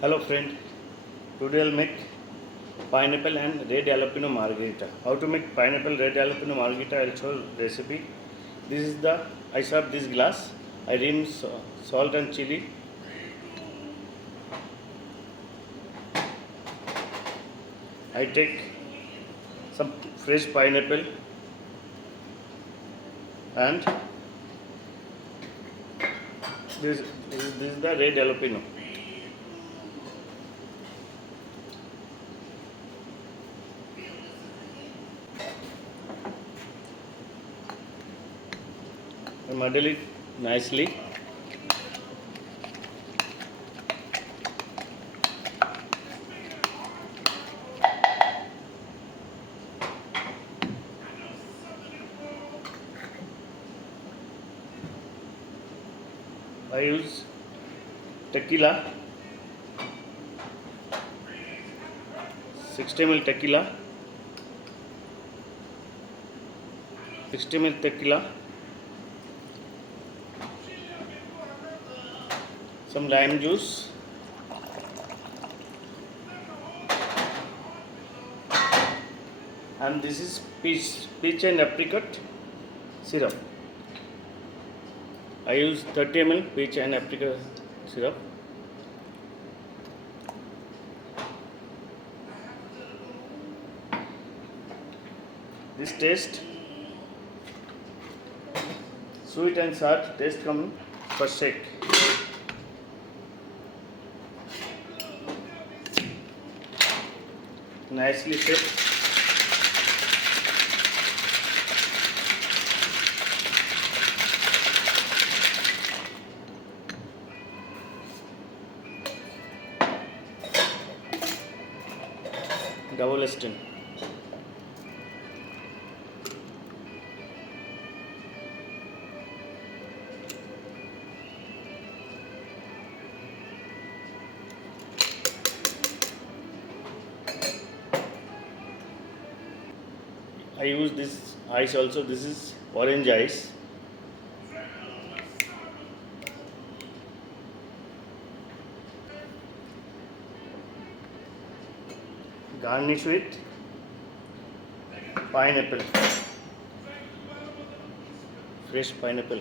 Hello friend, today I'll make pineapple and red jalapeno margarita. How to make pineapple red jalapeno margarita? I'll show recipe. This is I serve this glass. I rim salt and chili. I take some fresh pineapple and this is the red jalapeno. I muddle it nicely. I use tequila, 60 ml tequila, 60 ml tequila, some lime juice, and this is peach and apricot syrup. I use 30 ml peach and apricot syrup. This taste sweet and sour taste come first shake. Nicely shake. Double stem. I use this ice also. This is orange ice. Garnish with pineapple, fresh pineapple.